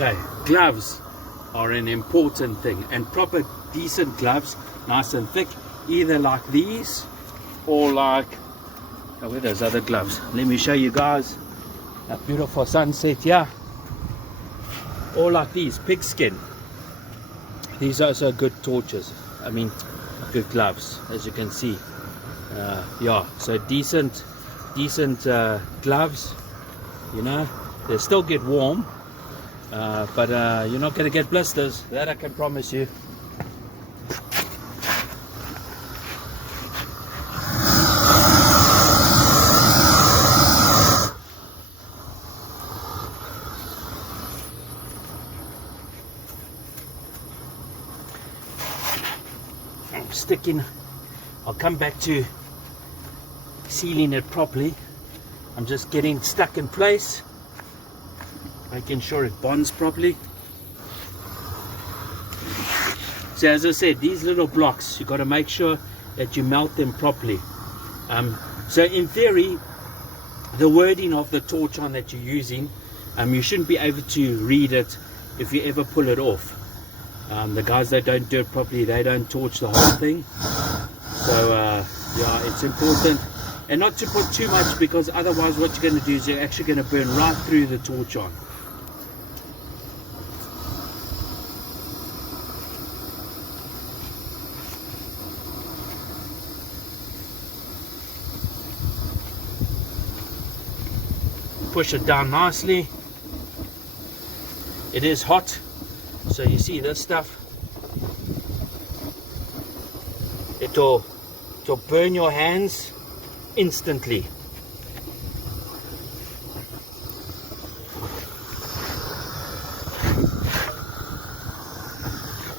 Okay, gloves are an important thing, and proper decent gloves, nice and thick, either like these or like, oh, where are those other gloves? Let me show you guys a beautiful sunset here. Or like these, pigskin. These are also good torches, I mean good gloves, as you can see. Yeah, so decent gloves, you know. They still get warm, but you're not going to get blisters, that I can promise you. I'm sticking, I'll come back to sealing it properly. I'm just getting stuck in place, making sure it bonds properly. So as I said, these little blocks, you've got to make sure that you melt them properly. So in theory, the wording of the Torchon that you're using, you shouldn't be able to read it if you ever pull it off. The guys that don't do it properly, they don't torch the whole thing. So yeah, it's important, and not to put too much, because otherwise what you're going to do is you're actually going to burn right through the Torchon. Push it down nicely. It is hot, so you see this stuff, it'll burn your hands instantly.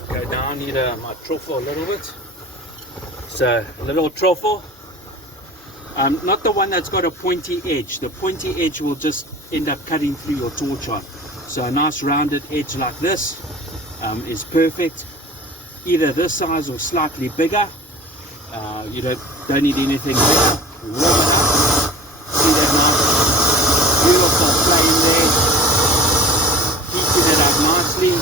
Okay, now I need my truffle a little bit. So a little truffle, not the one that's got a pointy edge. The pointy edge will just end up cutting through your Torchon. So a nice rounded edge like this is perfect. Either this size or slightly bigger. You don't need anything bigger. Warm it up. See that nice beautiful flame there. Heating it up nicely.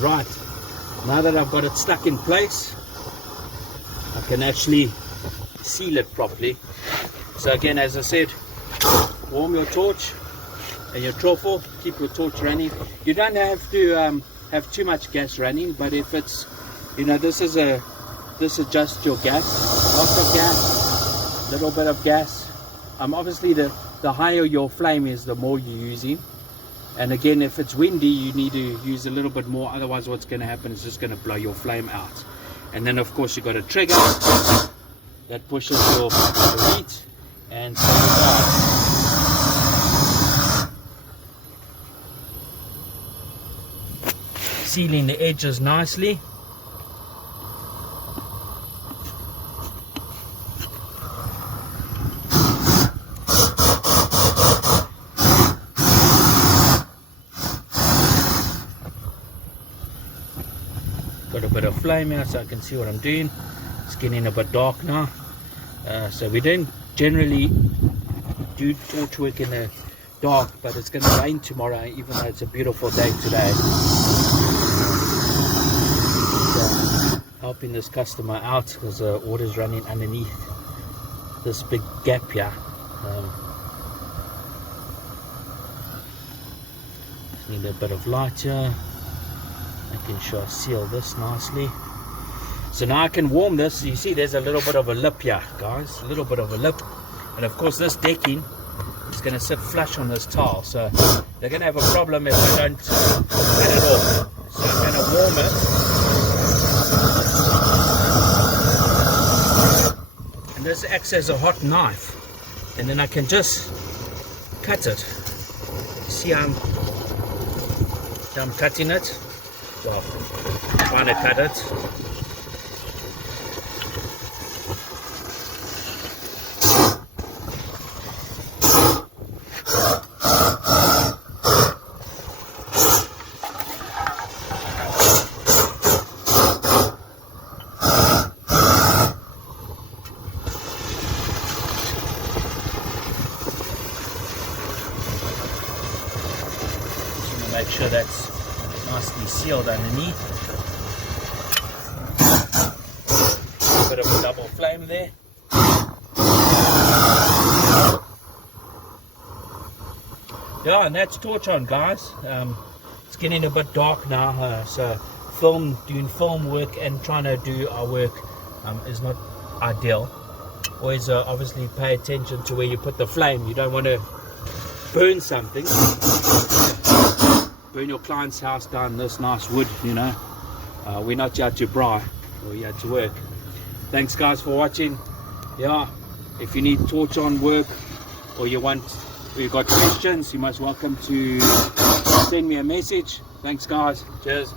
Right, now that I've got it stuck in place, I can actually seal it properly. So again, as I said, warm your torch and your truffle, keep your torch running. You don't have to have too much gas running, but if it's, you know, this is just your gas, lots of gas, little bit of gas. Obviously the higher your flame is, the more you're using. And again, if it's windy, you need to use a little bit more, otherwise what's going to happen is just going to blow your flame out. And then of course you've got a trigger that pushes your heat, and so you go. Sealing the edges nicely. Got a bit of flame here so I can see what I'm doing. It's getting a bit dark now. So we don't generally do torch work in the dark, but it's going to rain tomorrow, even though it's a beautiful day today. So, helping this customer out because the order's running underneath this big gap here. Just need a bit of light here, making sure I seal this nicely. So now I can warm this. You see there's a little bit of a lip here, guys, a little bit of a lip, and of course this decking is going to sit flush on this tile, so they're going to have a problem if I don't cut it off. So I'm going to warm it, and this acts as a hot knife, and then I can just cut it. See how I'm cutting it? Well, trying to cut it. make sure that's nicely sealed underneath. A bit of a double flame there. Yeah, and that's Torchon, guys. It's getting a bit dark now, so doing film work and trying to do our work is not ideal. Always obviously pay attention to where you put the flame. You don't want to burn something, burn your client's house down this nice wood, you know. We're not here to braai, we're here to work. Thanks guys for watching. Yeah, if you need Torchon work or you've got questions, you're most welcome to send me a message. Thanks guys, cheers.